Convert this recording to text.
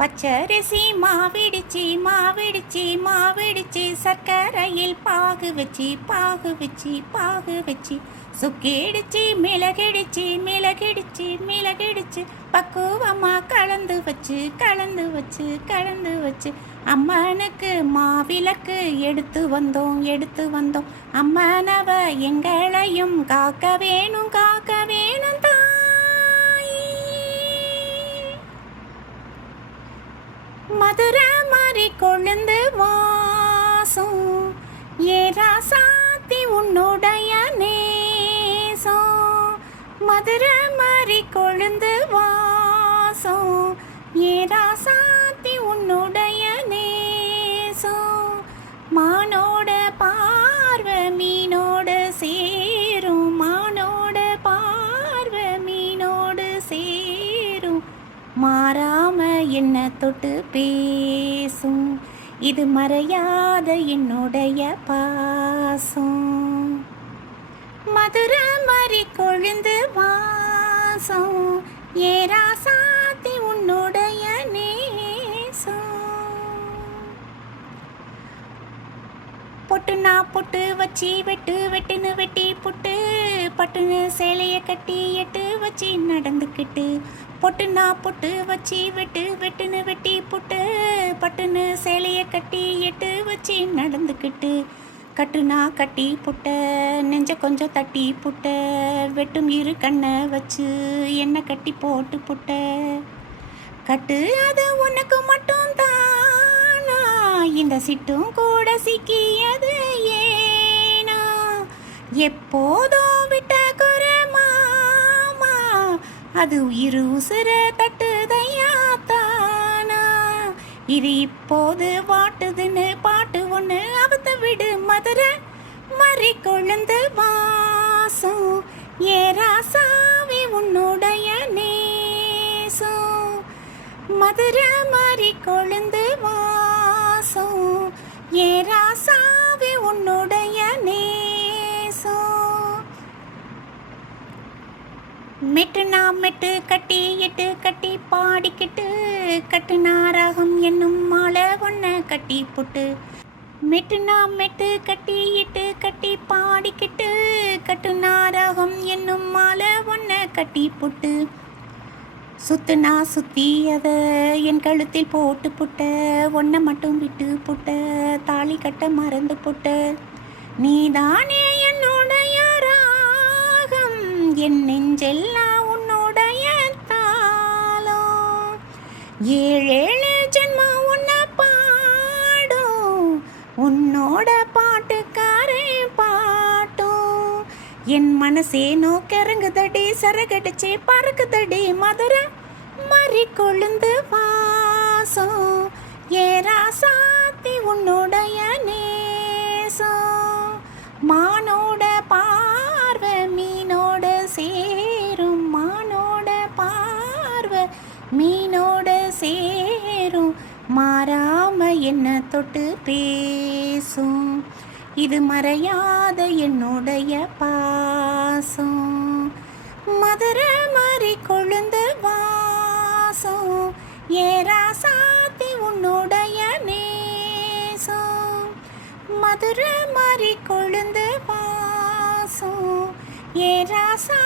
பச்சரிசி மாவிடிச்சி மாவிடிச்சி மாவிடிச்சி சர்க்கரையில் பாகு வச்சி பாகு வச்சி பாகு வச்சி சுக்கிடிச்சி மிளகிடிச்சி மிளகிடிச்சி மிளகிடிச்சி பக்குவமா கலந்து வச்சு கலந்து வச்சு கலந்து வச்சு அம்மனுக்கு மாவிளக்கு எடுத்து வந்தோம் அம்மனவ எங்களையும் காக்க வேணும் தாயி. மதுரை மாதிரி கொழுந்து வாசம் ஏராசாத்தி உன்னுடைய நேசம். மதுரை மாதிரி கொழுந்து வாசம் ஏராசாத்தி உன்னுடைய நேசம். மானோட பார்வை மீனோட சேரும் மானோட பார்வை மீனோடு சேரும் மாறாம என்ன தொட்டு பேசும் இது மறையாத என்னுடைய பாசம். மதுரை மாதிரி கொழுந்து வாசம் ஏராசாத்தி உன்னுடைய நேசம். பொட்டுனா பொட்டு வச்சி வெட்டுன்னு வெட்டி புட்டு பட்டுன்னு சேலைய கட்டி எட்டு வச்சு நடந்துக்கிட்டு. பொட்டுனா பொட்டு வச்சி வெட்டுன்னு வெட்டி புட்டு பட்டுன்னு சேலைய கட்டி எட்டு வச்சு நடந்துக்கிட்டு. கட்டுனா கட்டி புட்ட நெஞ்ச கொஞ்சம் தட்டி புட்ட வெட்டும் இரு கண்ணை வச்சு என்ன கட்டி போட்டு புட்ட. கட்டு அது உனக்கு மட்டும் தானா இந்த சிட்டும் கூட சிக்கியது ஏனா எப்போதும் விட்ட குறை மாமா அது உயிர் உசுர தட்டுதையா தானா. இது இப்போது வாட்டுதுன்னு பாட்டு ஒன்று அவத்த விடு. மதுரை மறி கொழுந்து வாசம் ஏராசாவி உன்னுடைய நேசம். மதுரை மறி கொழுந்து வாசம் ஏராசாவி உன்னுடைய நேசம். மெட்டுனா மெட்டு கட்டி எட்டு கட்டி பாடிக்கிட்டு கட்டுனா ராகம் என்னும் மாலை ஒன்ன கட்டி புட்டு. மெட்டுனா மெட்டு கட்டி எட்டு கட்டி பாடிக்கிட்டு கட்டுனா ராகம் என்னும் மாலை ஒன்ன கட்டி புட்டு. சுத்துனா சுத்தி அத என் கழுத்தில் போட்டு புட்ட ஒன்ன மட்டும் விட்டு புட்ட தாலி கட்ட மறந்து புட்ட. நீதானே என்னுடைய ராகம் என் நெஞ்செல்லாம் உன்னுடைய தாளம். ஏழேழு ஜென்மம் உன்ன பாடும் உன்னோட பாட்டுக்காரே பாட்டும். என் மனசேனோ கிறங்குதடி சரகடிச்சு பறக்குதடி. மதுரை மறி கொழுந்து வாசம் ஏராசாத்தி உன்னுடைய நேசம். மானோட பார்வை மீனோட சேரும் மானோட பார்வை மீனோட சேரும் மாறாம என்ன தொட்டு பேசும் இது மறையாத என்னுடைய பாசம். மதுரை மாதிரி கொழுந்து வாசம் ஏராசாத்தி உன்னுடைய நேசம். மதுரை மாதிரி கொழுந்து வாசம் ஏராசா